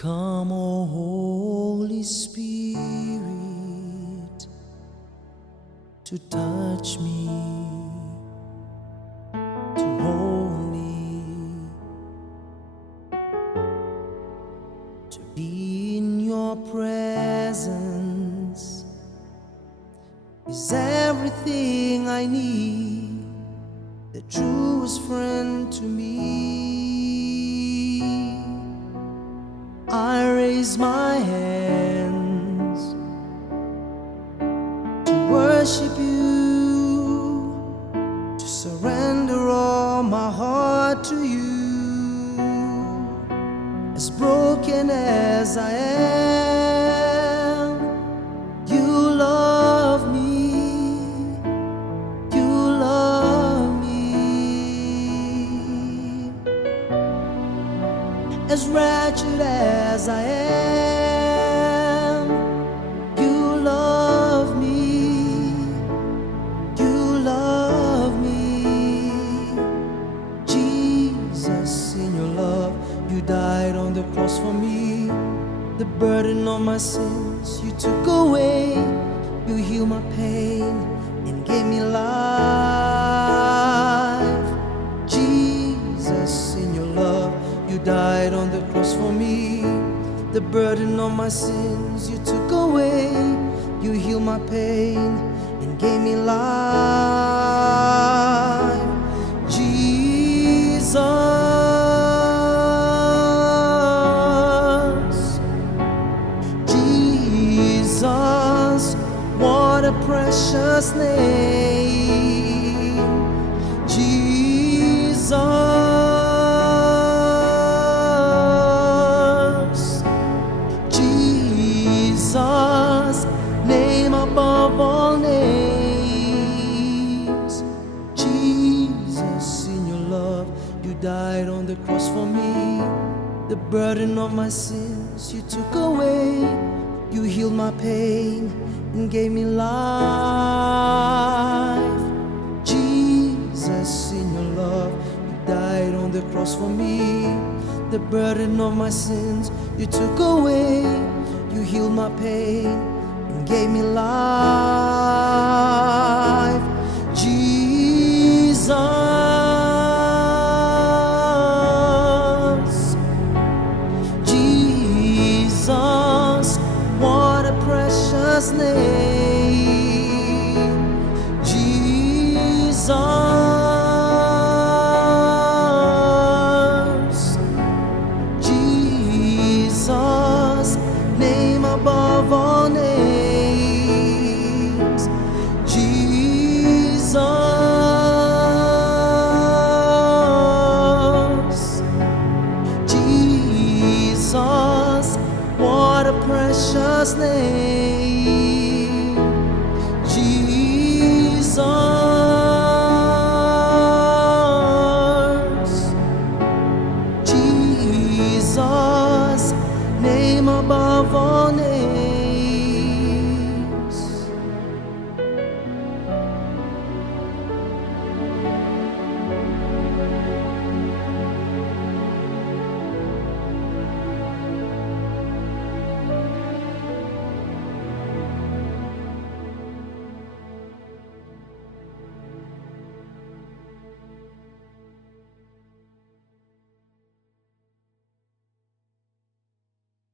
Come, O Holy Spirit, to touch me, to hold me, to be in your presence is everything I need, the truest friend to me. I raise my hands to worship you, to surrender all my heart to you. As broken as I am, you love me, you love me. As wretched as I am, you love me, you love me. Jesus, in your love, you died on the cross for me. The burden of my sins you took away. You healed my pain and gave me life. Jesus, in your love, you died on the cross for me. The burden of my sins you took away. You healed my pain and gave me life. Jesus, Jesus, what a precious name. Jesus, name above all names. Jesus, in your love, you died on the cross for me. The burden of my sins you took away. You healed my pain and gave me life. Jesus, in your love, you died on the cross for me. The burden of my sins you took away. You healed my pain and gave me life. Jesus, Jesus, what a precious name. Jesus, Jesus, name above all names. Jesus, Jesus, what a precious name. Jesus, Jesus, name above all names.